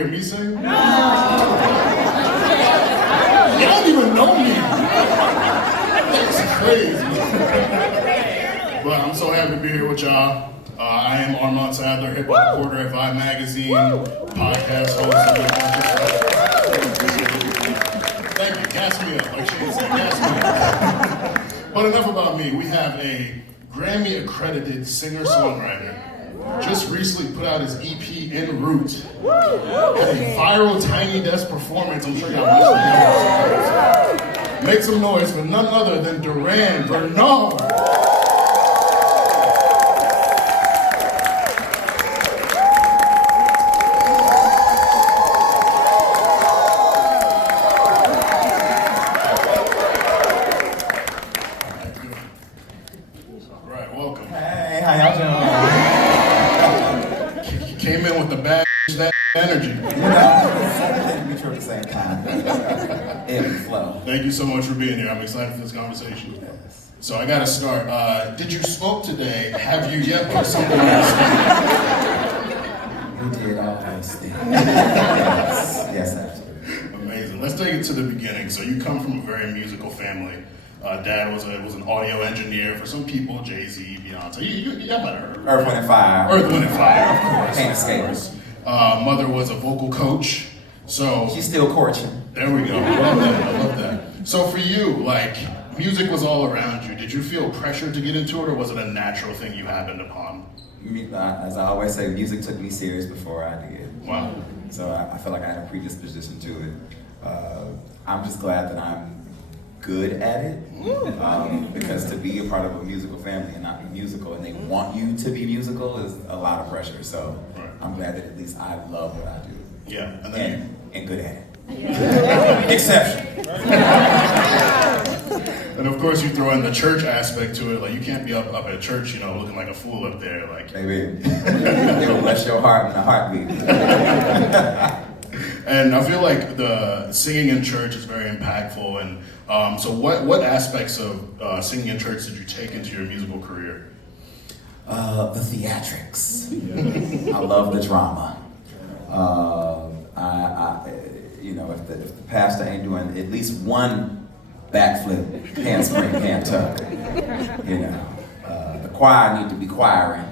hear me sing? No! You don't even know me! That's crazy. But I'm so happy to be here with y'all. I am Armand Sadler, hip hop reporter at Vibe Magazine, podcast host. Thank you, gas me up. Like she said, gas me up. But enough about me. We have a Grammy-accredited singer-songwriter. Just recently put out his EP En Route. Had a viral Tiny Desk performance. I'm sure y'all watched it. Make some noise for none other than Durand, Bernarr. Came in with the bad that energy. We true at the same time. And flow. Thank you so much for being here. I'm excited for this conversation. Yes. So I gotta start. Did you smoke today? Have you yet put something on We did all those things. Yes, absolutely. Amazing. Let's take it to the beginning. So you come from a very musical family. Dad was an audio engineer for some people, Jay-Z, Beyonce. You might have heard of Earth, Wind, and Fire. Earth, Wind, and Fire, of course. Can't escape us. Mother was a vocal coach. So She's still courting. there we go. I love that. So for you, like, music was all around you. Did you feel pressure to get into it, or was it a natural thing you happened upon? As I always say, music took me serious before I did. Wow. So I feel like I had a predisposition to it. I'm just glad that I'm good at it, because to be a part of a musical family and not be musical, and they want you to be musical, is a lot of pressure. So I'm glad that at least I love what I do. Yeah, and then and good at it. Exception. and of course you throw in the church aspect to it. Like, you can't be up at church, looking like a fool up there. Like, Baby, it'll bless your heart in a heartbeat. And I feel like the singing in church is very impactful. And so what aspects of singing in church did you take into your musical career? The theatrics. I love the drama. If the pastor ain't doing at least one backflip, handspring, hand tuck, the choir need to be choiring.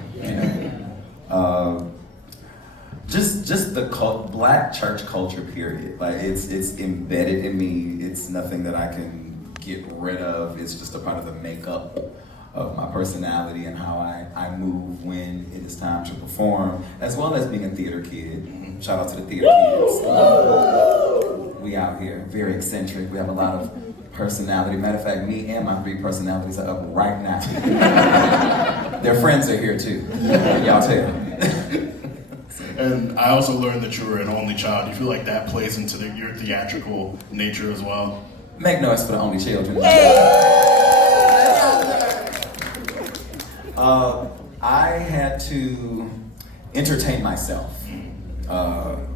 Just the black church culture, period. Like, it's embedded in me. It's nothing that I can get rid of. It's just a part of the makeup of my personality and how I move when it is time to perform, as well as being a theater kid. Shout out to the theater kids. We out here, very eccentric. We have a lot of personality. Matter of fact, me and my 3 personalities are up right now. Their friends are here too. Y'all tell. And I also learned that you were an only child. Do you feel like that plays into your theatrical nature as well? Make noise for the only children. I had to entertain myself.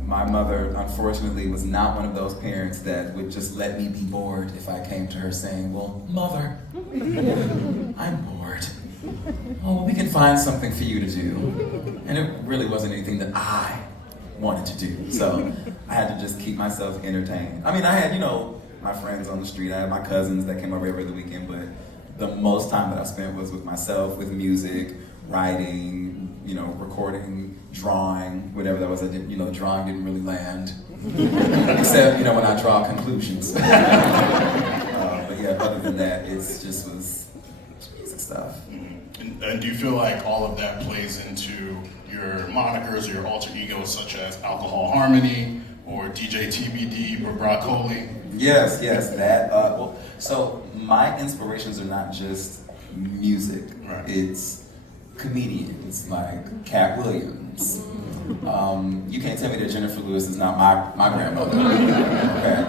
My mother, unfortunately, was not one of those parents that would just let me be bored if I came to her saying, "Well, Mother, I'm bored. Oh, we can find something for you to do." And it really wasn't anything that I wanted to do. So I had to just keep myself entertained. I mean, I had, my friends on the street. I had my cousins that came over every other weekend, but the most time that I spent was with myself, with music, writing, recording, drawing, whatever that was. I didn't, drawing didn't really land. Except, when I draw conclusions. But yeah, other than that, was music stuff. And do you feel like all of that plays into your monikers or your alter egos, such as Alcohol Harmony or DJ TBD or Broccoli? Yes, that. So my inspirations are not just music. Right. It's comedians like Cat Williams. You can't tell me that Jennifer Lewis is not my grandmother. Okay.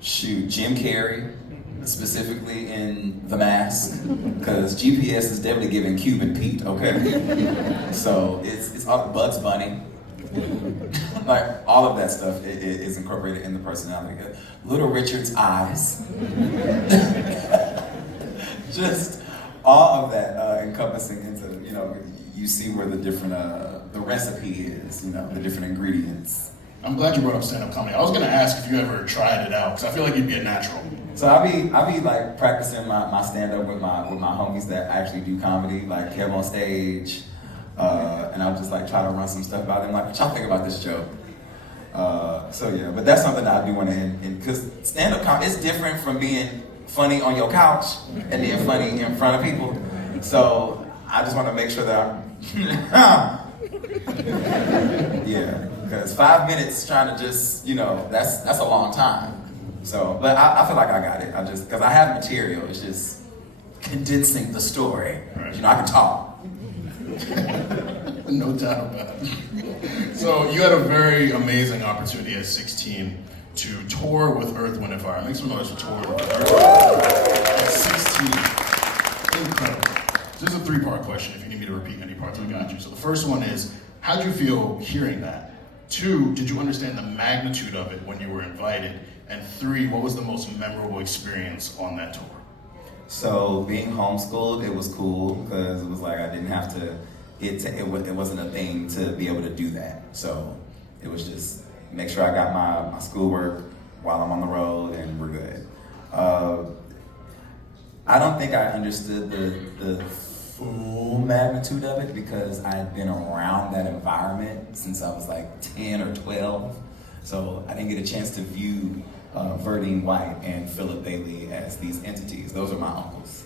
Jim Carrey, specifically in The Mask, because GPS is definitely giving Cuban Pete. Okay. So it's all Bugs Bunny. Like, all of that stuff is incorporated in the personality. Little Richard's eyes. Just all of that encompassing into, you see where the different the recipe is, the different ingredients. I'm glad you brought up stand-up comedy. I was gonna ask if you ever tried it out, because I feel like you'd be a natural. So I be like practicing my stand-up with my homies that actually do comedy, like Kev on stage, and I'll just like try to run some stuff by them, like, what y'all think about this joke? So yeah, but that's something that I do want to end, because stand-up comedy is different from being funny on your couch and being funny in front of people. So I just want to make sure that I'm, yeah, because 5 minutes trying to just, that's a long time. So, but I feel like I got it. Because I have material, it's just condensing the story. Right. I can talk. No doubt about it. So you had a very amazing opportunity at 16 to tour with Earth, Wind & Fire. Make some noise for touring with Earth, Wind & Fire at 16. Incredible. This is a three-part question. If you need me to repeat any parts, I got you. So the first one is, how did you feel hearing that? 2, did you understand the magnitude of it when you were invited? And 3, what was the most memorable experience on that tour? So being homeschooled, it was cool because it was like I didn't have to it wasn't a thing to be able to do that. So it was just make sure I got my schoolwork while I'm on the road and we're good. I don't think I understood the full magnitude of it because I had been around that environment since I was like 10 or 12. So I didn't get a chance to view Verdine White and Philip Bailey as these entities. Those are my uncles,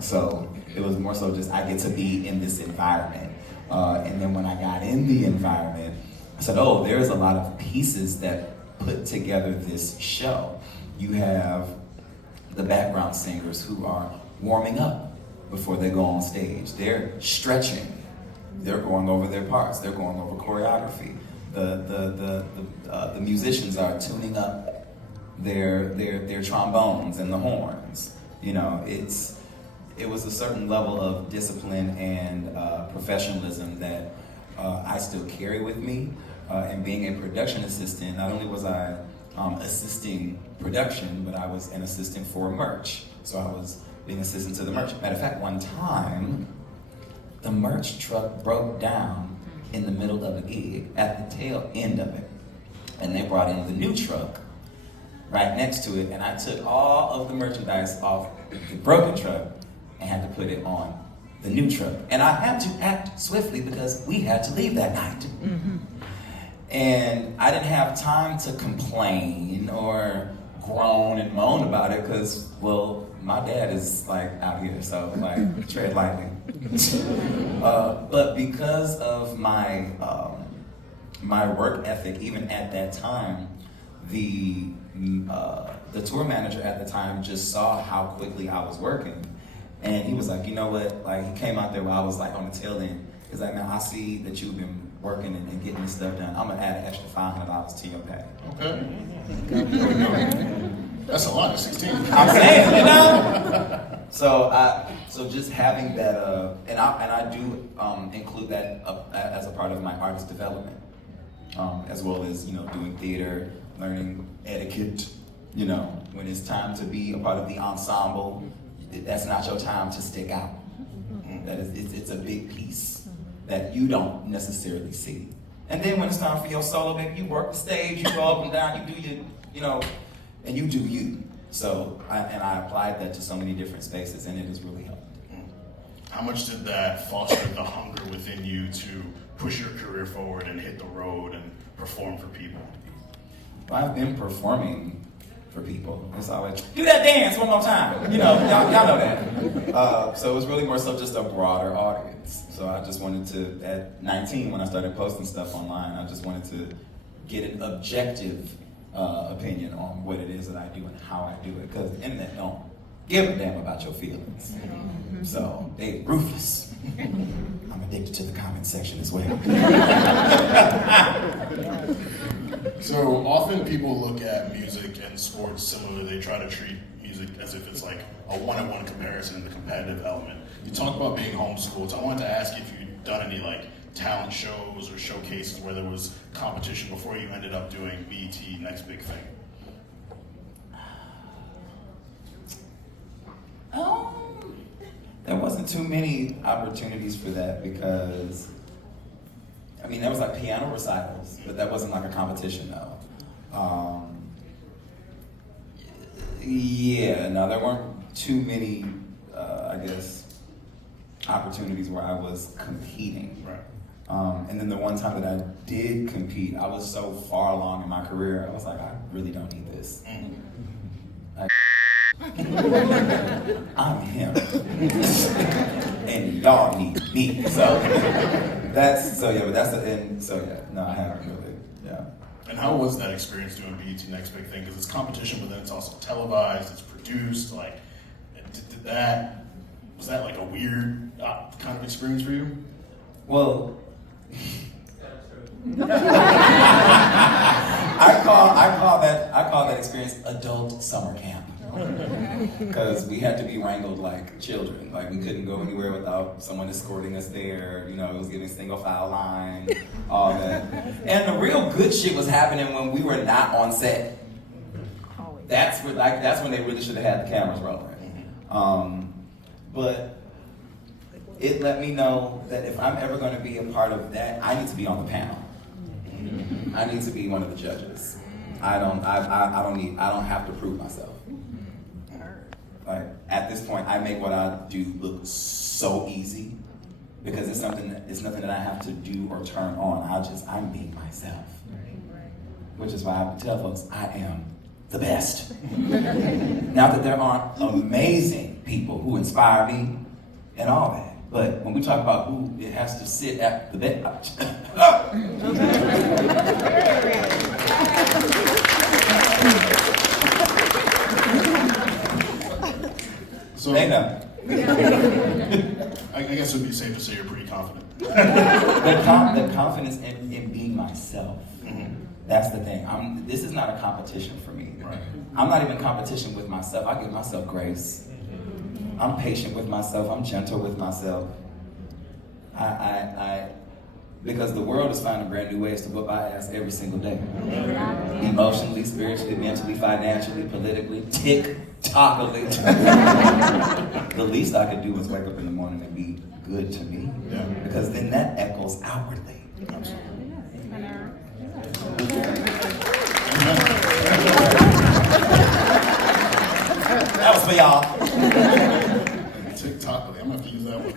So it was more so just I get to be in this environment. And then when I got in the environment, I said, oh, there's a lot of pieces that put together this show. You have the background singers who are warming up before they go on stage. They're stretching. They're going over their parts. They're going over choreography. The musicians are tuning up their trombones and the horns. It was a certain level of discipline and professionalism that I still carry with me. And being a production assistant, not only was I assisting production, but I was an assistant for merch. So I was being assistant to the merch. Matter of fact, one time, the merch truck broke down in the middle of a gig at the tail end of it. And they brought in the new truck right next to it, and I took all of the merchandise off the broken truck and had to put it on the new truck. And I had to act swiftly because we had to leave that night. Mm-hmm. And I didn't have time to complain or groan and moan about it because, well, my dad is like out here, so like tread lightly. But because of my work ethic, even at that time, the tour manager at the time just saw how quickly I was working, and he was like, you know what? Like he came out there while I was like on the tail end. He's like, now I see that you've been working and getting this stuff done. I'm gonna add an extra $500 to your pay. Okay. That's a lot at 16. I'm saying, So just having that, and I do include that as a part of my artist development, as well as doing theater, learning etiquette. When it's time to be a part of the ensemble, that's not your time to stick out. That is, it's a big piece that you don't necessarily see. And then when it's time for your solo, baby, you work the stage, you go up and down, you do your, and you do you. So, I applied that to so many different spaces, and it has really helped. How much did that foster the hunger within you to push your career forward and hit the road and perform for people? Well, I've been performing for people. It's always, do that dance one more time. Y'all know that. So it was really more so just a broader audience. So I just wanted to, at 19, when I started posting stuff online, I just wanted to get an objective opinion on what it is that I do and how I do it. Because the internet don't give a damn about your feelings. So they ruthless. I'm addicted to the comment section as well. So often people look at music and sports similarly. They try to treat music as if it's like a one-on-one comparison in the competitive element. You talk about being homeschooled, so I wanted to ask if you'd done any talent shows or showcases where there was competition before you ended up doing BET Next Big Thing. There wasn't too many opportunities for that because I mean, there was like piano recitals, but that wasn't like a competition though. Yeah, no, there weren't too many, I guess, opportunities where I was competing. Right. And then the one time that I did compete, I was so far along in my career, I was like, I really don't need this. Like, I'm him. And y'all need me. So no, I haven't really, yeah. And how was that experience doing BET Next Big Thing? Because it's competition, but then it's also televised, it's produced. Like, was that like a weird kind of experience for you? Well, I call that experience adult summer camp. Because we had to be wrangled like children. Like, we couldn't go anywhere without someone escorting us there. You know, it was giving single file line, all that. And the real good shit was happening when we were not on set. That's when they really should have had the cameras rolling. But it let me know that if I'm ever going to be a part of that, I need to be on the panel. I need to be one of the judges. I don't have to prove myself. Like, at this point, I make what I do look so easy because it's nothing that I have to do or turn on. I'm being myself. Which is why I have to tell folks I am the best. Not that there aren't amazing people who inspire me and all that. But when we talk about who it has to sit at the bed, So, they know. I guess it would be safe to say you're pretty confident. The confidence in being myself. That's the thing. This is not a competition for me. Right. I'm not even in competition with myself. I give myself grace. I'm patient with myself. I'm gentle with myself. Because the world is finding brand new ways to whoop our ass every single day. Emotionally, spiritually, mentally, financially, politically, tick-tockily. The least I could do was wake up in the morning and be good to me. Yeah. Because then that echoes outwardly. That was for y'all. TikTok, I'm gonna have to use that one.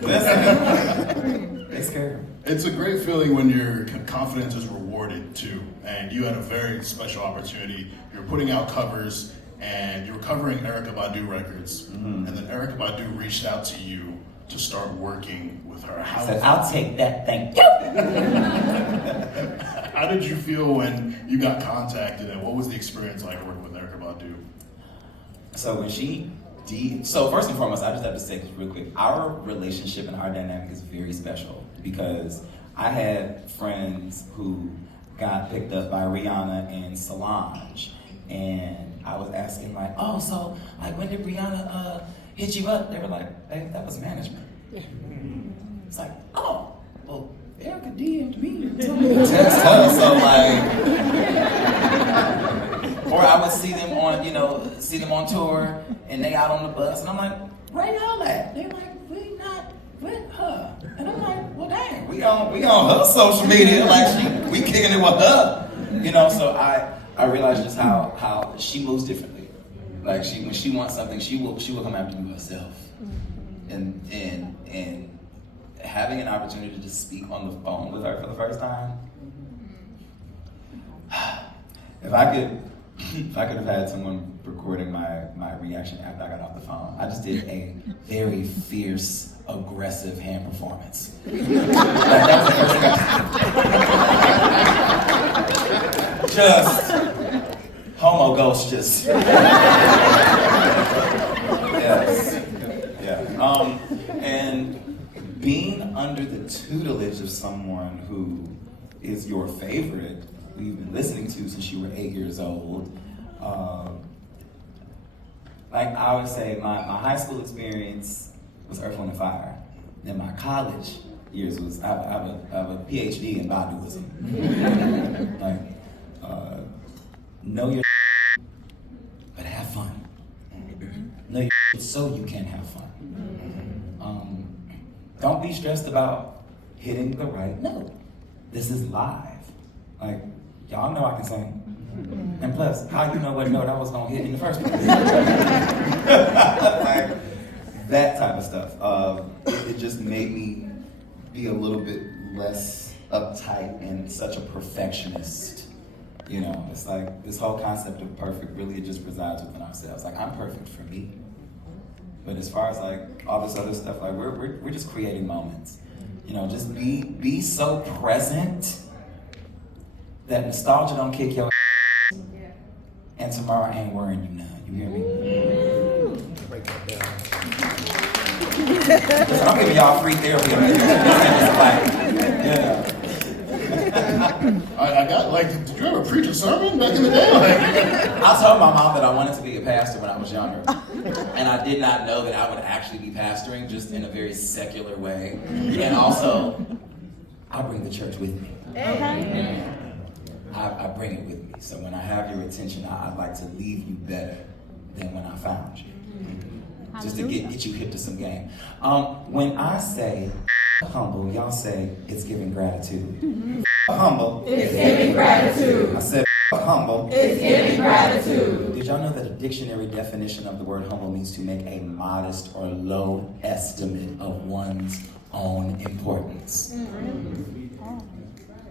It's scary. It's a great feeling when your confidence is rewarded too. And you had a very special opportunity. You were putting out covers and you were covering Erykah Badu records. And then Erykah Badu reached out to you to start working with her. I said, I'll take that, thank you. How did you feel when you got contacted, and what was the experience like working with Erykah Badu? So first and foremost, I just have to say this real quick. Our relationship and our dynamic is very special because I had friends who got picked up by Rihanna and Solange, and I was asking like, oh, so like when did Rihanna hit you up? They were like, hey, that was management. It's like, oh, well, Erykah DM'd me and told me to text her, so like, or I would see them on tour and they out on the bus and I'm like, where y'all at? They're like, we not with her. And I'm like, well dang, we on her social media, like we kicking it with her. So I realized just how she moves differently. Like when she wants something, she will come after you herself. And having an opportunity to speak on the phone with her for the first time, if I could have had someone recording my reaction after I got off the phone, I just did a very fierce, aggressive hand performance. Like, that was the first thing just homo ghost, just. Yes. Yeah. And being under the tutelage of someone who is your favorite, who you've been listening to since you were 8 years old, like I would say, my high school experience was Earth, Wind, and Fire. And my college years was, I have a PhD in Baduism. Like, know your but have fun. Know your so you can have fun. Don't be stressed about hitting the right note. this is live. Like, y'all know I can sing. And plus, how you know what note I was gonna hit in the first place? Like, that type of stuff. It just made me be a little bit less uptight and such a perfectionist. You know, it's like this whole concept of perfect really it just resides within ourselves. Like, I'm perfect for me. But as far as like all this other stuff, like we're just creating moments. You know, just be so present that nostalgia don't kick your ass, and tomorrow I ain't worrying you none. You hear me? Break that down. Listen, I'm giving y'all free therapy. I got like, did you ever preach a sermon back in the day? Like, I told my mom that I wanted to be a pastor when I was younger. And I did not know that I would actually be pastoring, just in a very secular way. And also, I bring the church with me. I bring it with me. So when I have your attention, I'd like to leave you better than when I found you. Just to get you hip to some game. When I say humble, y'all say it's giving gratitude. Humble. It's giving gratitude. I said humble. It's giving gratitude. Did y'all know that a dictionary definition of the word humble means to make a modest or low estimate of one's own importance?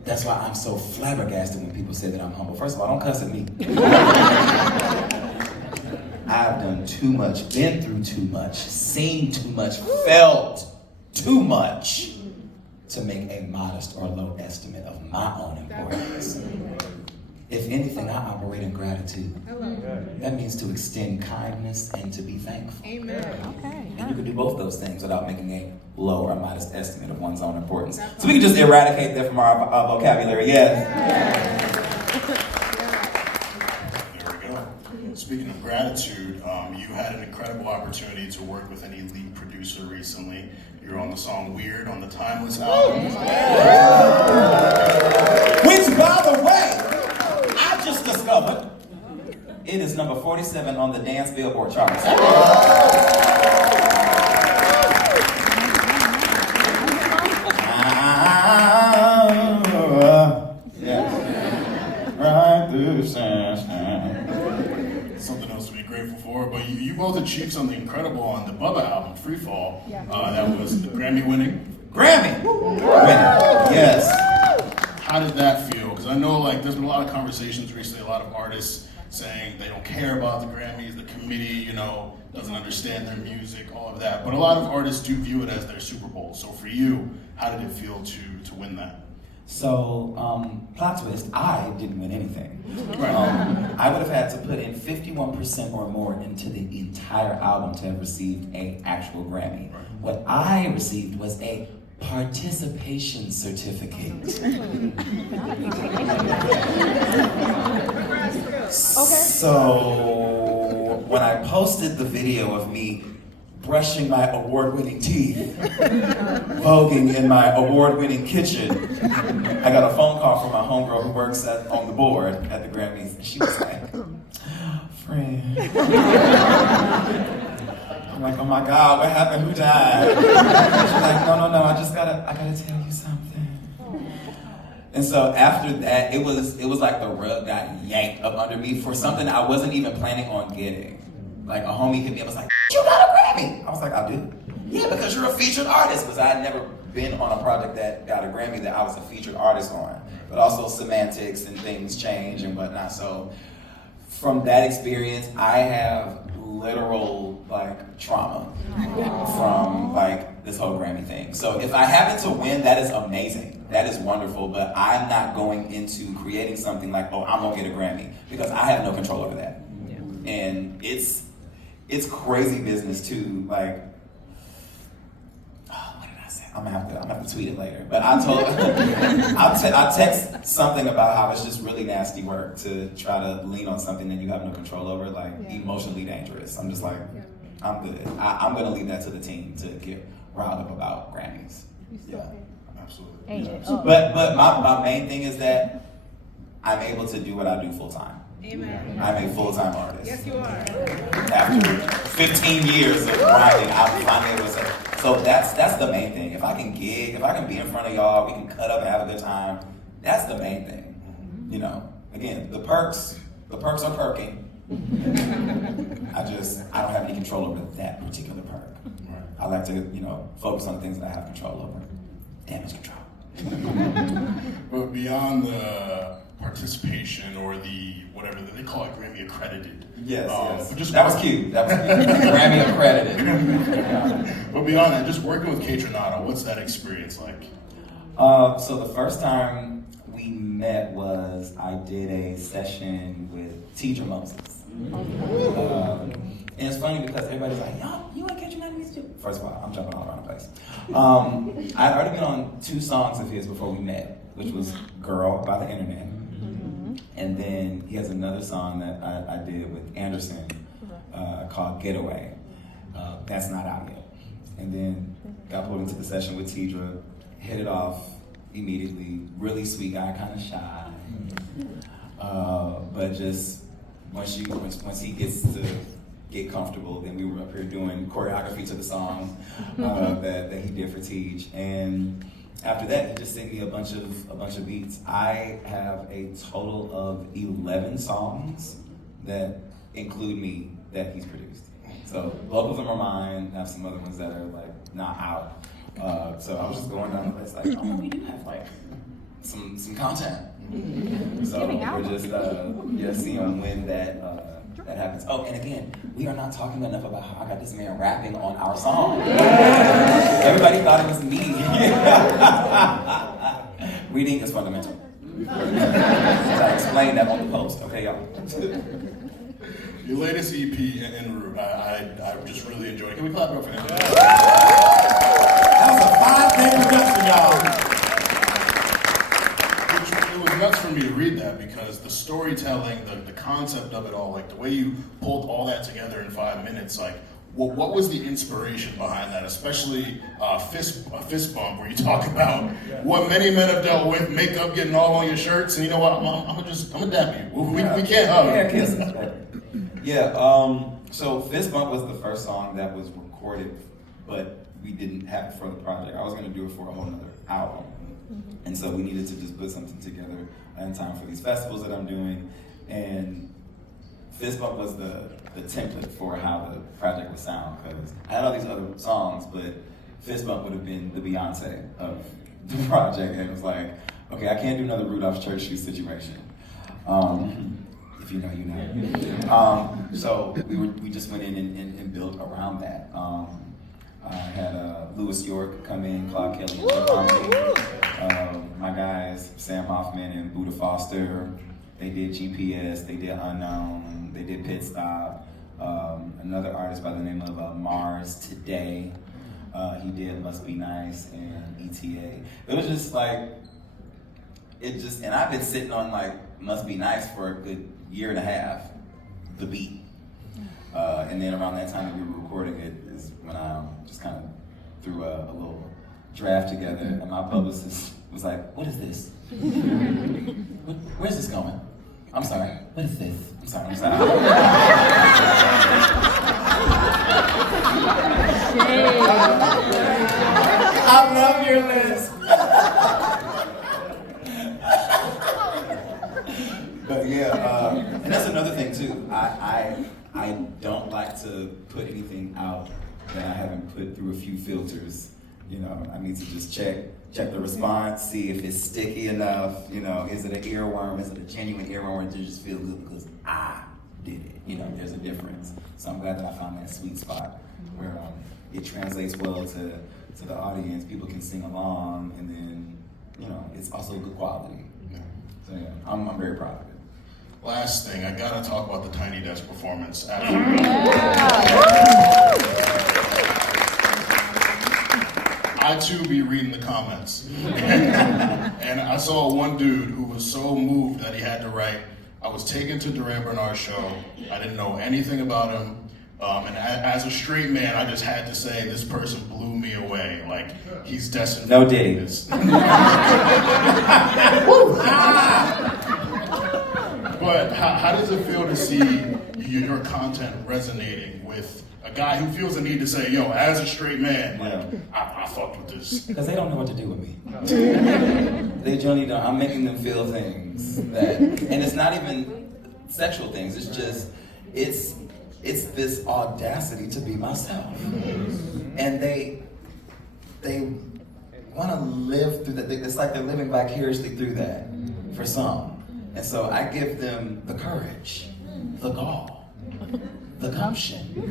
That's why I'm so flabbergasted when people say that I'm humble. First of all, don't cuss at me. I've done too much, been through too much, seen too much, felt too much to make a modest or low estimate of my own importance. If anything, I operate in gratitude. That means to extend kindness and to be thankful. Amen. And you can do both those things without making a low or modest estimate of one's own importance. So we can just eradicate that from our vocabulary, yes? there we go. Speaking of gratitude, you had an incredible opportunity to work with an elite producer recently. You're on the song Weird on the Timeless album. Which, by the way, I just discovered it is number 47 on the Dance Billboard charts. Right through Something else to be grateful for, but you both achieved something incredible on the Bubba album, Free Fall. That was the Grammy winning. Grammy! Winning. Yes. How did that feel? Because I know like there's been a lot of conversations recently, a lot of artists saying they don't care about the Grammys, the committee, you know, doesn't understand their music, all of that. But a lot of artists do view it as their Super Bowl. So for you, how did it feel to win that? So, plot twist, I didn't win anything. Right. I would have had to put in 51% or more into the entire album to have received an actual Grammy. Right. What I received was a participation certificate. So, when I posted the video of me brushing my award-winning teeth, voguing in my award-winning kitchen, I got a phone call from my homegirl who works on the board at the Grammys, and she was like, "Friend." I'm like, "Oh my God, what happened? Who died?" She's like, "No, I gotta tell you something." And so after that, it was like the rug got yanked up under me for something I wasn't even planning on getting. Like a homie hit me and was like, "You got a Grammy." I was like, "I do." "Yeah, because you're a featured artist." Because I had never been on a project that got a Grammy that I was a featured artist on. But also semantics and things change and whatnot. So from that experience, I have literal like trauma from like this whole Grammy thing. So if I happen to win, that is amazing. That is wonderful. But I'm not going into creating something like, "Oh, I'm gonna get a Grammy," because I have no control over that. And it's crazy business too. Like, what did I say? I'm gonna have to tweet it later. But I told, I text something about how it's just really nasty work to try to lean on something that you have no control over, like emotionally dangerous. I'm just like, I'm good. I'm gonna leave that to the team to get riled up about Grammys. Yeah, Absolutely. But my main thing is that I'm able to do what I do full time. Amen. I'm a full-time artist. Yes, you are. After 15 years of grinding, I'm finally able to say. So that's the main thing. If I can gig, if I can be in front of y'all, we can cut up and have a good time. That's the main thing. You know, again, the perks are perking. I don't have any control over that particular perk. Right. I like to, focus on the things that I have control over. Damage control. But beyond the participation or the whatever they call it, Grammy accredited. Yes. But just that was cute. Grammy accredited. But beyond that, just working with K-Tronado, what's that experience like? So the first time we met was I did a session with Teacher Moses. And it's funny because everybody's like, yo, you ain't catching none of these two. First of all, I'm jumping all around the place. I'd already been on 2 songs of his before we met, which was Girl by the Internet. And then he has another song that I did with Anderson called Getaway. That's not out yet. And then got pulled into the session with Tidra, hit it off immediately. Really sweet guy, kind of shy. But just once he gets to get comfortable, then we were up here doing choreography to the song that he did for Tej. And after that, he just sent me a bunch of beats. I have a total of 11 songs that include me that he's produced. So both of them are mine. I have some other ones that are like not out. So I was just going down the list like, oh, we do have like some content. So we're just seeing when that happens. Oh, and again, we are not talking enough about how I got this man rapping on our song. Everybody thought it was me. Reading is fundamental. I explained that on the post. Okay, y'all. Your latest EP, En Route, I just really enjoyed it. Can we clap it up for him? That was a 5-day production, y'all. It was nuts for me to read that because the storytelling, the concept of it all, like the way you pulled all that together in 5 minutes, like what was the inspiration behind that? Especially fist bump, where you talk about what many men have dealt with, makeup getting all on your shirts, and you know what? I'm gonna dap you. We can't hug. Yeah, kiss. Yeah. So fist bump was the first song that was recorded, but we didn't have it for the project. I was gonna do it for a whole nother album. And so we needed to just put something together in time for these festivals that I'm doing. And Fist Bump was the template for how the project would sound, because I had all these other songs, but Fist Bump would have been the Beyonce of the project. And it was like, okay, I can't do another Rudolph's Church Shoe situation. If you know, you know. So we just went in and built around that. I had Louis York come in, Claude Kelly, and Jeff Humphrey. My guys, Sam Hoffman and Buddha Foster, they did GPS, they did Unknown, they did Pit Stop. Another artist by the name of Mars Today, he did Must Be Nice and ETA. It was just like, and I've been sitting on like Must Be Nice for a good year and a half, the beat. And then around that time that we were recording it is when I just kind of threw a little draft together, and my publicist was like, what is this? Where's this going? I'm sorry, what is this? I'm sorry. I love your list. But yeah, and that's another thing too. I don't like to put anything out that I haven't put through a few filters. You know, I need to just check the response, see if it's sticky enough. You know, is it an earworm? Is it a genuine earworm? Or does it just feel good because I did it? You know, there's a difference. So I'm glad that I found that sweet spot where it translates well to the audience. People can sing along, and then it's also good quality. So yeah, I'm very proud of it. Last thing, I gotta talk about the Tiny Desk performance. I too be reading the comments. And I saw one dude who was so moved that he had to write, I was taken to Durand Bernarr's show, I didn't know anything about him, and as a straight man, I just had to say, this person blew me away. Like, he's destined No for Diddy. this. But How does it feel to see your content resonating with a guy who feels the need to say, yo, as a straight man, like, I fucked with this? Because they don't know what to do with me. They generally don't. I'm making them feel things that, and it's not even sexual things. It's just, it's this audacity to be myself, and they want to live through that. It's like they're living vicariously through that for some. And so I give them the courage, the gall, the gumption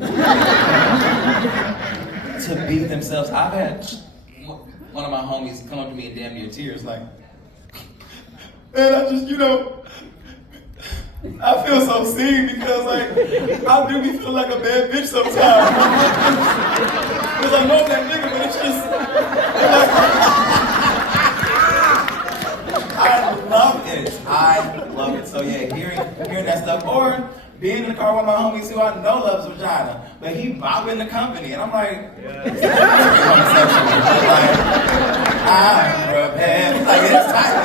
to be themselves. I've had one of my homies come up to me in damn near tears like, man, I just, I feel so seen because like, I do be feeling like a bad bitch sometimes. Because I know that nigga, but it's just, I love it. So yeah, hearing that stuff, or being in the car with my homies who I know loves vagina, but he bopping the company, and I'm like, I'm prepared. Like it's tight,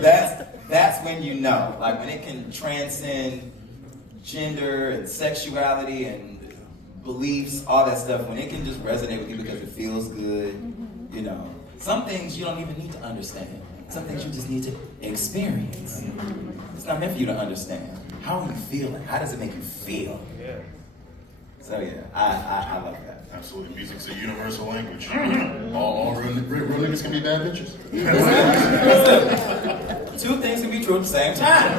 man. That's when you know, like when it can transcend gender and sexuality and beliefs, all that stuff. When it can just resonate with you because it feels good, Some things you don't even need to understand. Some things you just need to experience. It's not meant for you to understand. How are you feeling? How does it make you feel? Yeah. So yeah, I love that. Absolutely, music's a universal language. All real niggas can be bad bitches. Two things can be true at the same time.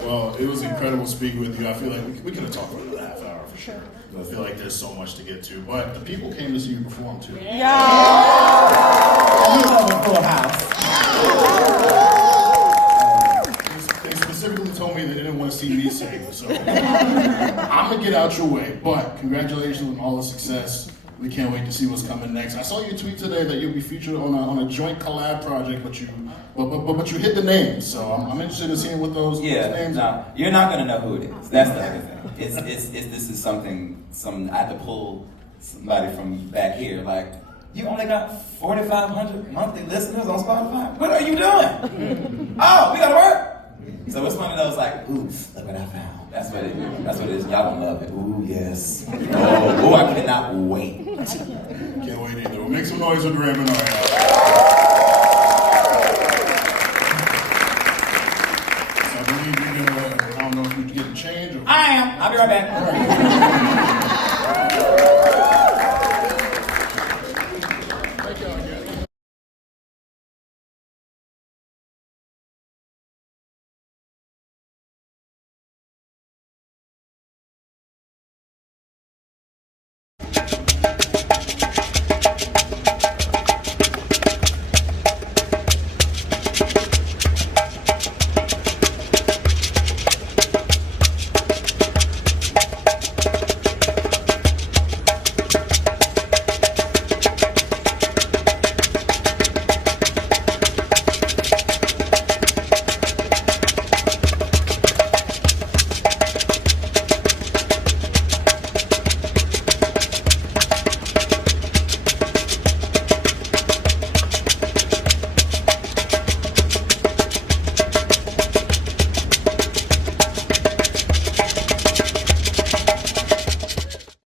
Well, it was incredible speaking with you. I feel like we could have talked for another half hour for sure. I feel like there's so much to get to. But the people came to see you perform too. Full house. They specifically told me they didn't want to see me sing, so I'm gonna get out your way. But congratulations on all the success. We can't wait to see what's coming next. I saw you tweet today that you'll be featured on a joint collab project, but you hit the names, so I'm interested in seeing what those names are. No, you're not gonna know who it is. That's the other thing. This is something. I had to pull somebody from back here. Like, you only got 4,500 monthly listeners on Spotify. What are you doing? Oh, we gotta work. So it's one of those like, ooh, look what I found. That's what it is. Y'all gonna love it. Ooh, yes. Oh, I cannot wait. Can't wait either. We'll make some noise with Bernarr.